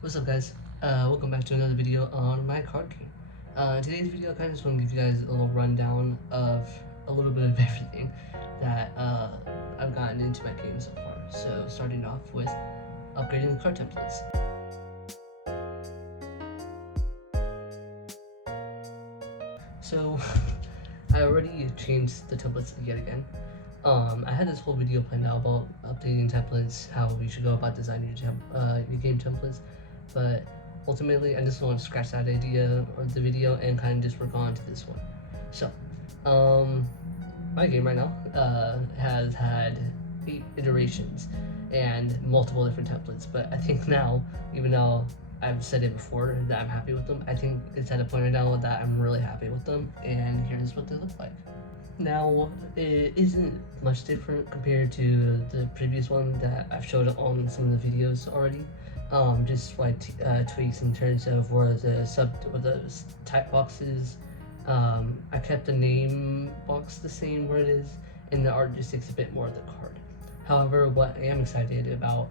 What's up, guys? Welcome back to another video on my card game. Today's video, I kind of just want to give you guys a little rundown of a little bit of everything that I've gotten into my game so far. So starting off with upgrading the card templates. So I already changed the templates yet again. I had this whole video planned out about updating templates, how we should go about designing your game templates, but ultimately I just want to scratch that idea or the video and kind of just work on to this one. So, my game right now has had 8 iterations and multiple different templates, but I think now, even though I've said it before that I'm happy with them, I think it's at a point right now that I'm really happy with them, and here's what they look like. Now, it isn't much different compared to the previous one that I've showed on some of the videos already. Just like tweaks in terms of where the type boxes. I kept the name box the same where it is, and the art just takes a bit more of the card. However, what I am excited about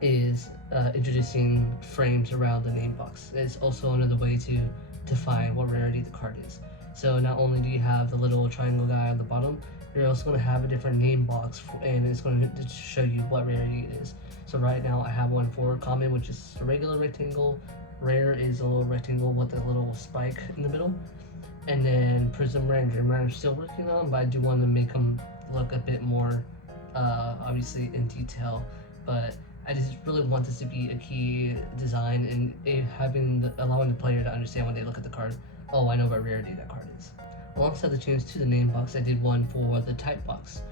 is introducing frames around the name box. It's also another way to define what rarity the card is. So not only do you have the little triangle guy on the bottom, you're also going to have a different name box, and it's going to show you what rarity it is. So right now I have one for common, which is a regular rectangle. Rare is a little rectangle with a little spike in the middle. And then Prism Rare and Dream Rare I'm still working on, but I do want to make them look a bit more obviously in detail. But I just really want this to be a key design, and allowing the player to understand when they look at the card, oh, I know what rarity that card is. Alongside the change to the name box, I did one for the type box.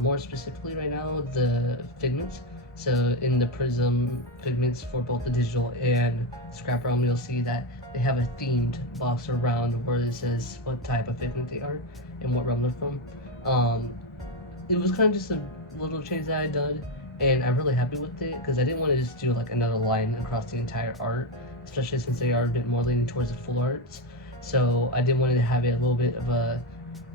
More specifically right now, the figments. So in the Prism figments for both the digital and scrap realm, you'll see that they have a themed box around where it says what type of figment they are and what realm they're from. It was kind of just a little change that I did, and I'm really happy with it because I didn't want to just do like another line across the entire art, especially since they are a bit more leaning towards the full arts. So I did want to have it a little bit of a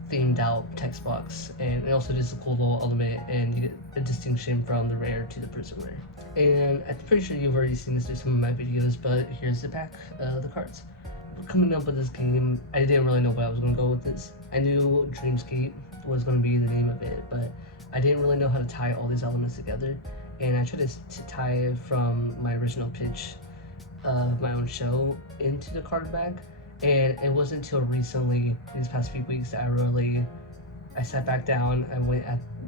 themed out text box, and it also just a cool little element, and you get a distinction from the rare to the Prism Rare. And I'm pretty sure you've already seen this through some of my videos, but here's the back of the cards. Coming up with this game, I didn't really know where I was going to go with this. I knew DreamScape was going to be the name of it, but I didn't really know how to tie all these elements together, and I tried to tie it from my original pitch of my own show into the card back. And it wasn't until recently, these past few weeks, that I sat back down.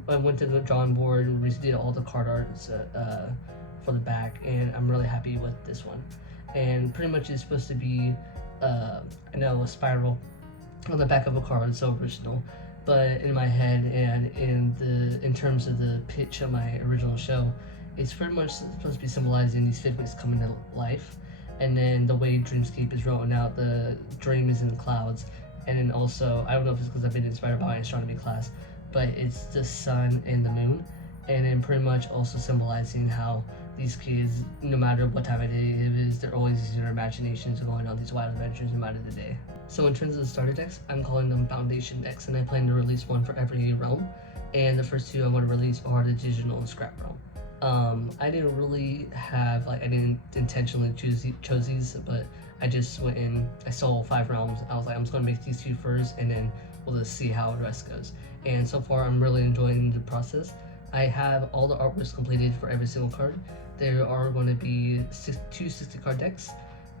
I went to the drawing board and redid all the card arts for the back, and I'm really happy with this one. And pretty much it's supposed to be, a spiral on the back of a card, so original. But in my head and in terms of the pitch of my original show, it's pretty much supposed to be symbolizing these figments coming to life. And then the way Dreamscape is written out, the dream is in the clouds. And then also, I don't know if it's because I've been inspired by astronomy class, but it's the sun and the moon. And then pretty much also symbolizing how these kids, no matter what time of day it is, they're always using their imaginations and going on these wild adventures no matter the day. So in terms of the starter decks, I'm calling them foundation decks, and I plan to release one for every realm. And the first two I'm going to release are the digital and scrap realm. I didn't really have, I didn't intentionally chose these, but I just went in, I saw 5 realms, I was like, I'm just going to make these 2 first, and then we'll just see how the rest goes. And so far, I'm really enjoying the process. I have all the artworks completed for every single card. There are going to be 2 60-card decks,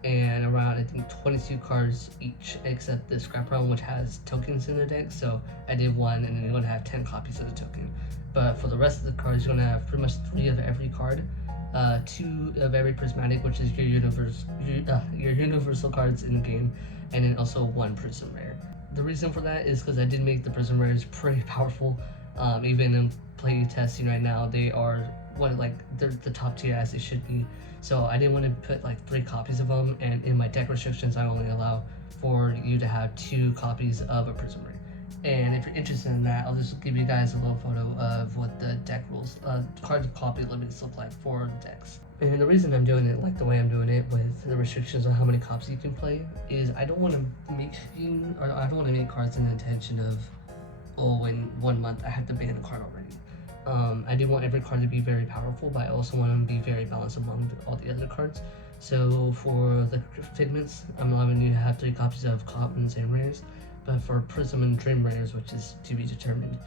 and around, I think, 22 cards each, except the scrap realm, which has tokens in their deck, so I did one, and then you're going to have 10 copies of the token. But for the rest of the cards, you're going to have pretty much 3 of every card, 2 of every prismatic, which is your universal cards in the game, and then also 1 Prism Rare. The reason for that is because I did make the Prism Rares pretty powerful. Even in play testing right now, they are they're the top tier as they should be. So I didn't want to put 3 copies of them, and in my deck restrictions, I only allow for you to have 2 copies of a Prism Rare. And if you're interested in that, I'll just give you guys a little photo of what the deck rules, card copy limits look like for the decks. And the reason I'm doing it the way I'm doing it with the restrictions on how many copies you can play is I don't want to make cards in the intention of, oh, in 1 month I have to ban a card already. I do want every card to be very powerful, but I also want them to be very balanced among all the other cards. So for the Figments, I'm allowing you to have 3 copies of Commons and Rares, but for Prism and Dream Rares, which is to be determined,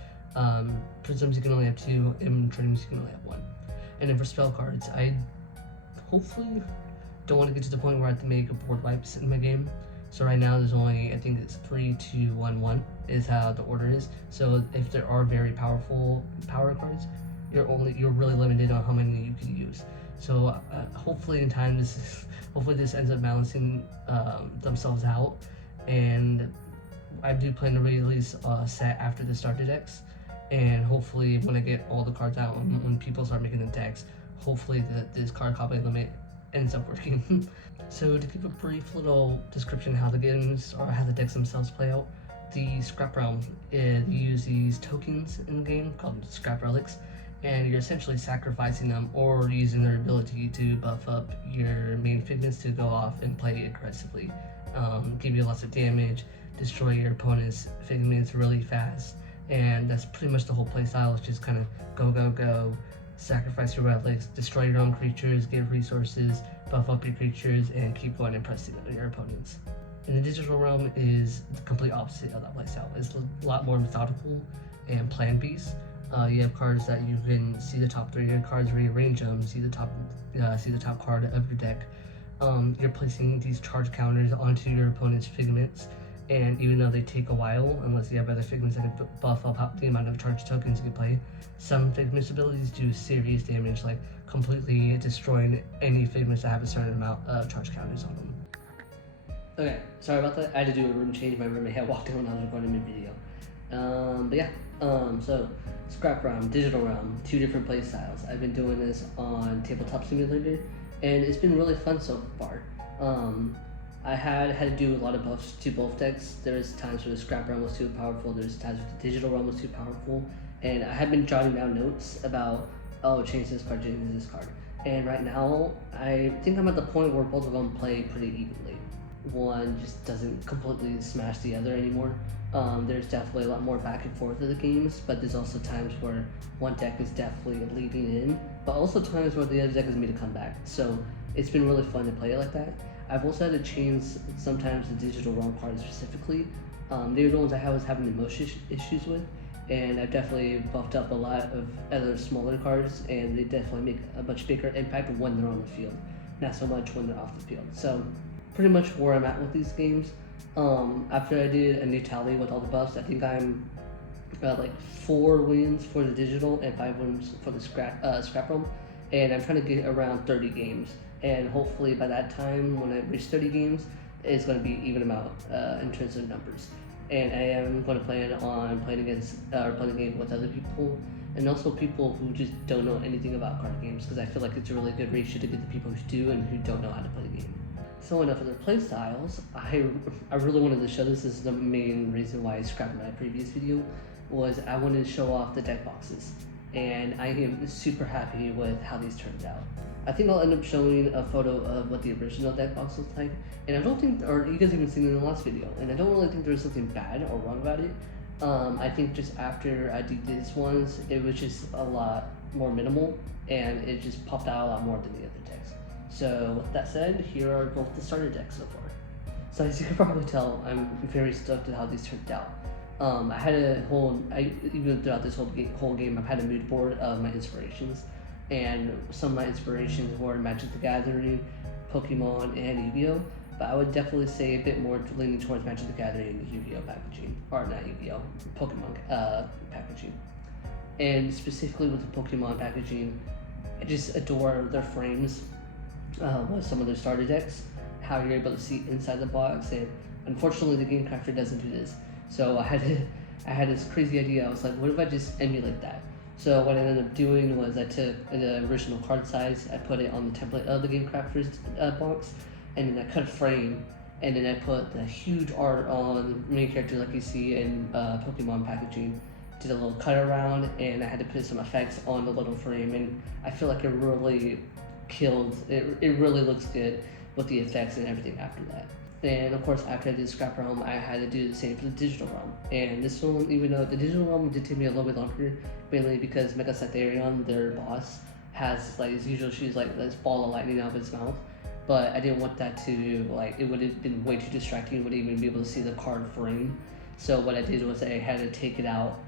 Prisms you can only have 2, and Dreams you can only have 1. And then for spell cards, I hopefully don't want to get to the point where I have to make board wipes in my game. So right now there's only, I think it's 3, 2, 1, 1 is how the order is. So if there are very powerful power cards, you're really limited on how many you can use. So hopefully in time hopefully this ends up balancing themselves out, and I do plan to release a set after the starter decks, and hopefully when I get all the cards out, when people start making the decks, hopefully this card copy limit ends up working. So to give a brief little description how the games or how the decks themselves play out, the Scrap Realm, you use these tokens in the game called Scrap Relics, and you're essentially sacrificing them or using their ability to buff up your main Figments to go off and play aggressively, give you lots of damage, destroy your opponent's Figments really fast, and that's pretty much the whole playstyle. It's just kind of go, go, go, sacrifice your relics, destroy your own creatures, get resources, buff up your creatures, and keep going and pressing your opponents. And the digital realm is the complete opposite of that playstyle. It's a lot more methodical and plan-based. You have cards that you can see the top 3 of your cards, rearrange them, see the top card of your deck. You're placing these charge counters onto your opponent's Figments, and even though they take a while, unless you have other Figments that can buff up the amount of charge tokens you can play, some Figments abilities do serious damage, like completely destroying any Figments that have a certain amount of charge counters on them. Okay, sorry about that. I had to do a room change. My roommate had walked in when I was recording my video. But yeah, so Scrap Realm, Digital Realm, 2 different play styles. I've been doing this on Tabletop Simulator, and it's been really fun so far. I had to do a lot of buffs to both decks. There's times where the Scrap Realm was too powerful, there's times where the Digital Realm was too powerful, and I had been jotting down notes about, oh, change this card, change this card. And right now, I think I'm at the point where both of them play pretty evenly. One just doesn't completely smash the other anymore. There's definitely a lot more back and forth of the games, but there's also times where one deck is definitely leading in, but also times where the other deck has made a comeback. So it's been really fun to play it like that. I've also had to change sometimes the Digital Realm cards specifically. They were the ones I was having the most issues with, and I've definitely buffed up a lot of other smaller cards, and they definitely make a much bigger impact when they're on the field, not so much when they're off the field. So pretty much where I'm at with these games. After I did a new tally with all the buffs, I think I'm like 4 wins for the digital and 5 wins for the scrap realm, and I'm trying to get around 30 games. And hopefully by that time, when I reach 30 games, it's going to be even amount in terms of numbers. And I am going to plan on playing the game with other people, and also people who just don't know anything about card games, because I feel like it's a really good ratio to get the people who do and who don't know how to play the game. So enough of the play styles. I really wanted to show this. This is the main reason why I scrapped my previous video, was I wanted to show off the deck boxes, and I am super happy with how these turned out. I think I'll end up showing a photo of what the original deck box looks like, and I don't think, or you guys even seen it in the last video, and I don't really think there's something bad or wrong about it. I think just after I did these ones, it was just a lot more minimal, and it just popped out a lot more than the other decks. So with that said, here are both the starter decks so far. So as you can probably tell, I'm very stoked at how these turned out. Even throughout this whole game, I've had a mood board of my inspirations, and some of my inspirations were Magic the Gathering, Pokemon, and Yu-Gi-Oh! But I would definitely say a bit more leaning towards Magic the Gathering and Yu-Gi-Oh! Packaging, or not Yu-Gi-Oh! Pokemon packaging. And specifically with the Pokemon packaging, I just adore their frames. With some of their starter decks, how you're able to see inside the box, and unfortunately the game crafter doesn't do this. So I had this crazy idea. I was like, what if I just emulate that? So what I ended up doing was I took the original card size, I put it on the template of the game crafter's box, and then I cut a frame, and then I put the huge art on the main character like you see in Pokemon packaging. Did a little cut around, and I had to put some effects on the little frame, and I feel like it really killed. It really looks good with the effects and everything after that. And of course, after I did Scrap Realm, I had to do the same for the Digital Realm. And this one, even though the Digital Realm did take me a little bit longer, mainly because Mega Cytherion, their boss, has like his usual she's like this ball of lightning out of his mouth. But I didn't want that to like it would have been way too distracting. You wouldn't even be able to see the card frame. So what I did was I had to take it out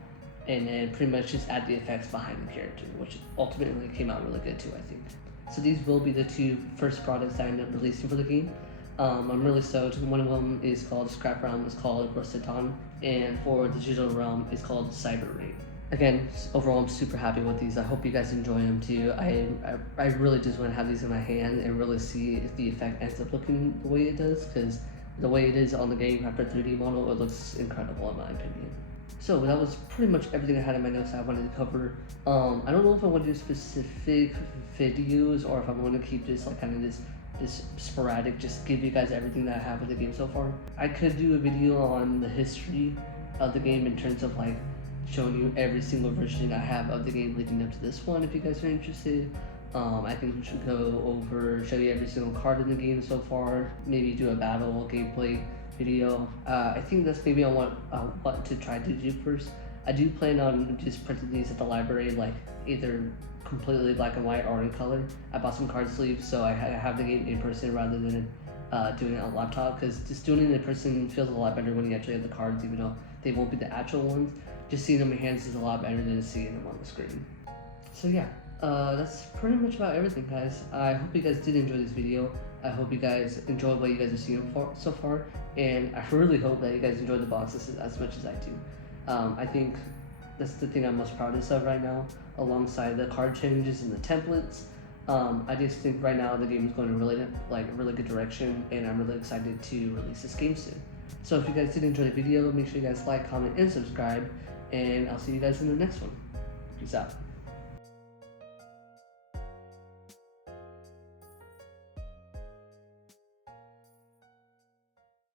and then pretty much just add the effects behind the character, which ultimately came out really good too, I think. So these will be the two first products that I end up releasing for the game. I'm really stoked. One of them is called Scrap Realm, it's called Roseton, and for the Digital Realm, it's called Cyber Rain. Again, overall, I'm super happy with these. I hope you guys enjoy them too. I really just want to have these in my hand and really see if the effect ends up looking the way it does, because the way it is on the game after 3D model, it looks incredible in my opinion. So that was pretty much everything I had in my notes that I wanted to cover. I don't know if I want to do specific videos or if I'm going to keep this like kind of this sporadic, just give you guys everything that I have with the game so far. I could do a video on the history of the game in terms of like showing you every single version I have of the game leading up to this one if you guys are interested. I think we should go over, show you every single card in the game so far, maybe do a battle gameplay video. I think that's maybe I want to try to do first. I do plan on just printing these at the library, like either completely black and white or in color. I bought some card sleeves so I have the game in person rather than doing it on laptop, because just doing it in person feels a lot better when you actually have the cards, even though they won't be the actual ones. Just seeing them in your hands is a lot better than seeing them on the screen. So yeah, that's pretty much about everything, guys. I hope you guys did enjoy this video. I hope you guys enjoyed what you guys have seen so far, and I really hope that you guys enjoyed the boxes as much as I do. I think that's the thing I'm most proudest of right now, alongside the card changes and the templates. I just think right now the game is going in a really good direction, and I'm really excited to release this game soon. So if you guys did enjoy the video, make sure you guys like, comment, and subscribe, and I'll see you guys in the next one. Peace out.